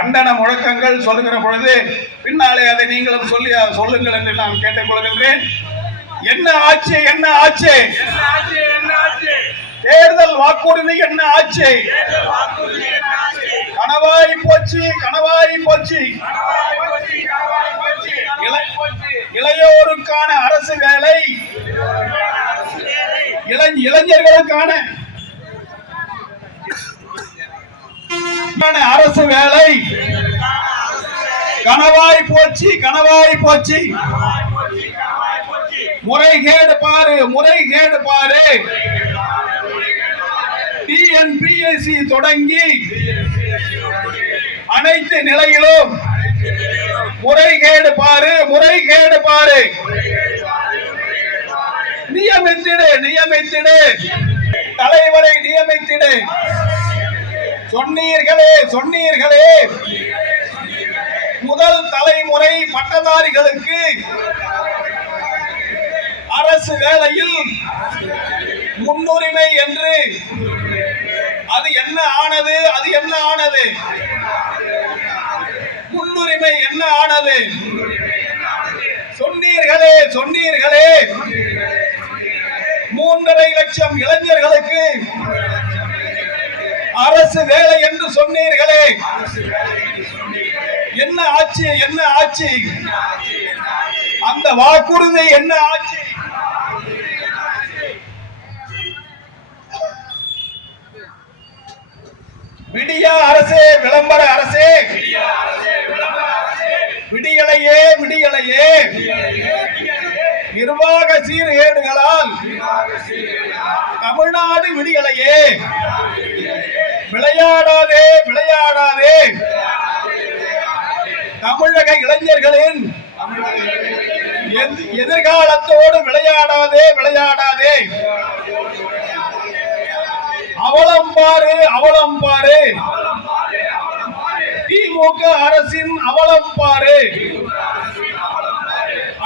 கண்டன முழக்கங்கள் சொல்லுகிற பொழுது பின்னாலே அதை நீங்களும் சொல்லுங்கள் என்று நான் கேட்டுக்கொள்கின்றேன். என்ன ஆட்சி, என்ன ஆட்சி, தேர்தல் வாக்குறுதி என்ன ஆட்சி? கனவாய் போச்சு, கனவாய் போச்சு. இளையோருக்கான அரசு வேலை, இளைஞர்களுக்கான அரசு வேலை கனவாய் போச்சு, கனவாய் போச்சு. முறைகேடு பாரு, முறைகேடு பாரு. டிஎன்பிஎஸ்சி தொடங்கி அனைத்து நிலையிலும் முறைகேடு பாரு, முறைகேடு பாரு. நியமித்திடு, நியமித்திடு, தலைவரை நியமித்திடு. சொன்னீர்களே, சொன்னீர்களே, முதல் தலைமுறை பட்டதாரிகளுக்கு அரசு வேலையில் முன்னுரிமை என்று. அது என்ன ஆனது? அது என்ன ஆனது? முன்னுரிமை என்ன ஆனது? சொன்னீர்களே, சொன்னீர்களே, 3.5 லட்சம் இளைஞர்களுக்கு அரசு வேலை என்று சொன்னீர்களே. என்ன ஆட்சி, என்ன ஆட்சி? அந்த வாக்குறுதி என்ன ஆட்சி? விடியா அரசே, விளம்பர அரசே, விடியலையே, விடியலையே. நிர்வாக சீர்கேடுகளால் தமிழ்நாடு விடியலையே. விளையாடாதே, விளையாடாதே. தமிழக இளைஞர்களின் எதிர்காலத்தோடு விளையாடாதே, விளையாடாதே. அவலம் பாரு, அவலம் பாரு. திமுக அரசின் அவலம் பாரு.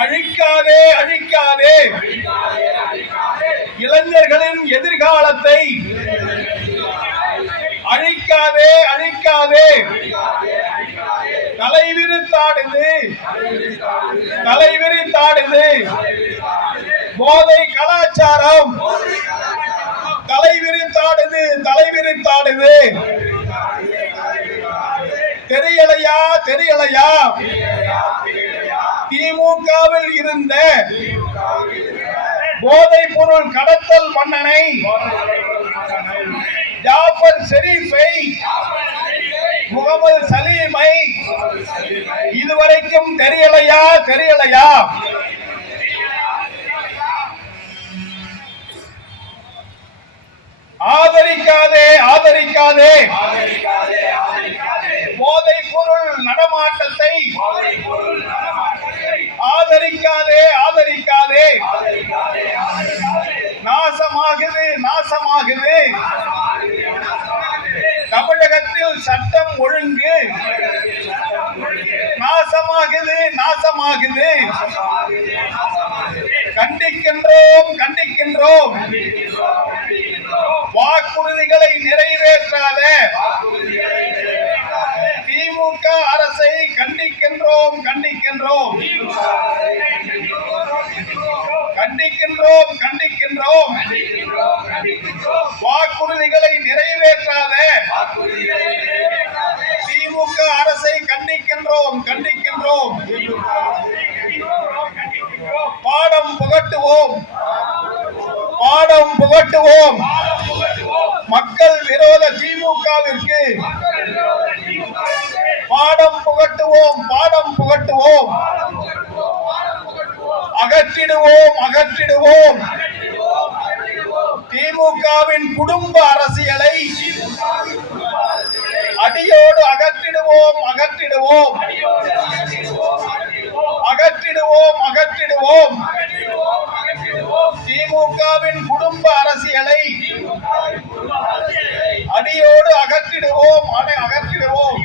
அழிக்காதே, அழிக்காதே. இளைஞர்களின் எதிர்காலத்தை அழிக்காதே, அழிக்காதே. தலைவிரித்தாடுது, தலைவிரித்தாடுது. போதை கலாச்சாரம் தலைவிரித்தாடுது, தலைவிரித்தாடுது. தெரியலையா, தெரியலையா? திமுகவில் இருந்த போதைப் பொருள் கடத்தல் மன்னனை ஜாஃபர் ஷெரீஃபை, முகமது சலீமை இதுவரைக்கும் தெரியலையா, தெரியலையா? ஆதரிக்காதே, ஆதரிக்காதே. போதைப் பொருள் நடமாட்டத்தை ஆதரிக்காதே, ஆதரிக்காதே. நாசமாகுது, நாசமாகுது. தமிழகத்தில் சட்டம் ஒழுங்கு நாசமாகுது, நாசமாகுது. கண்டிக்கின்றோம், கண்டிக்கின்றோம். வாக்குறுதிகளை நிறைவேற்றாத திமுக அரசை கண்டிக்கின்றோம், கண்டிக்கின்றோம், கண்டிக்கின்றோம், கண்டிக்கின்றோம். வாக்குறுதிகளை நிறைவேற்றாத திமுக அரசை கண்டிக்கின்றோம், கண்டிக்கின்றோம். பாடம் புகட்டுவோம், பாடம் புகட்டுவோம். மக்கள் விரோத திமுகவிற்கு பாடம் புகட்டுவோம், பாடம் புகட்டுவோம். அகற்றிடுவோம், அகற்றிடுவோம். திமுகவின் குடும்ப அரசியலை அடியோடு அகற்றிடுவோம், அகற்றிடுவோம், அகற்றிடுவோம், அகற்றிடுவோம். திமுகவின் குடும்ப அரசியலை அடியோடு அகற்றிடுவோம், அகற்றிடுவோம்.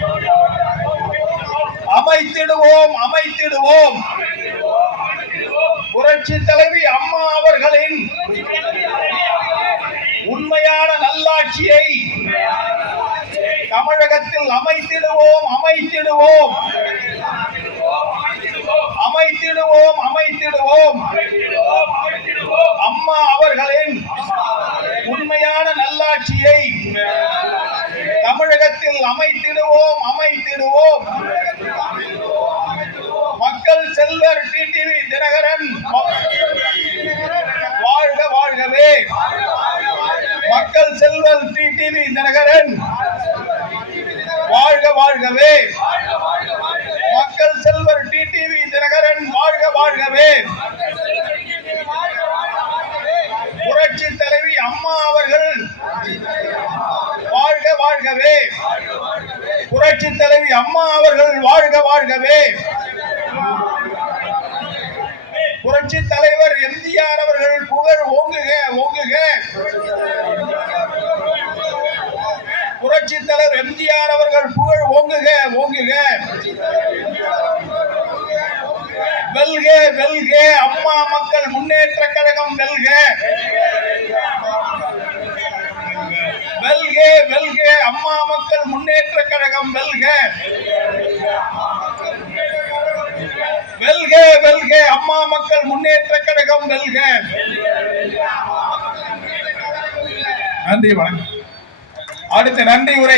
அமைத்திடுவோம், அமைத்திடுவோம். புரட்சி தலைவி அம்மா அவர்களின் உண்மையான நல்லாட்சியை தமிழகத்தில் அமைத்திடுவோம் அமைத்திடுவோம் அமைத்திடுவோம் அமைத்திடுவோம் அம்மா அவர்களின் உண்மையான நல்லாட்சியை தமிழகத்தில் அமைத்திடுவோம் அமைத்திடுவோம். மக்கள் செல்வர் டிடிவி தினகரன் வாழ்க வாழ்கவே. மக்கள் செல்வர் டிடிவி தினகரன் வாழ்க வாழ்கவே. மக்கள் செல்வர் டிடிவி தினகரன் வாழ்க வாழ்கவே. புரட்சி தலைவி அம்மா அவர்கள் வாழ்க வாழ்கவே. புரட்சி தலைவி அம்மா அவர்கள் வாழ்க வாழ்கவே. புரட்சி தலைவர் எம்ஜிஆர் அவர்கள் புகழ் ஓங்குக ஓங்குக. புரட்சி தலைவர் எம்ஜிஆர் அவர்கள் புகழ் ஓங்குக ஓங்குக. வெல்க வெல்க அம்மா மக்கள் முன்னேற்ற கழகம் வெல்க. வெல்க வெல்க அம்மா மக்கள் முன்னேற்ற கழகம் வெல்க. வெல்க வெல்க அம்மா மக்கள் முன்னேற்ற கழகம் வெல்க. நன்றி வணக்கம். அடுத்த நன்றி உரை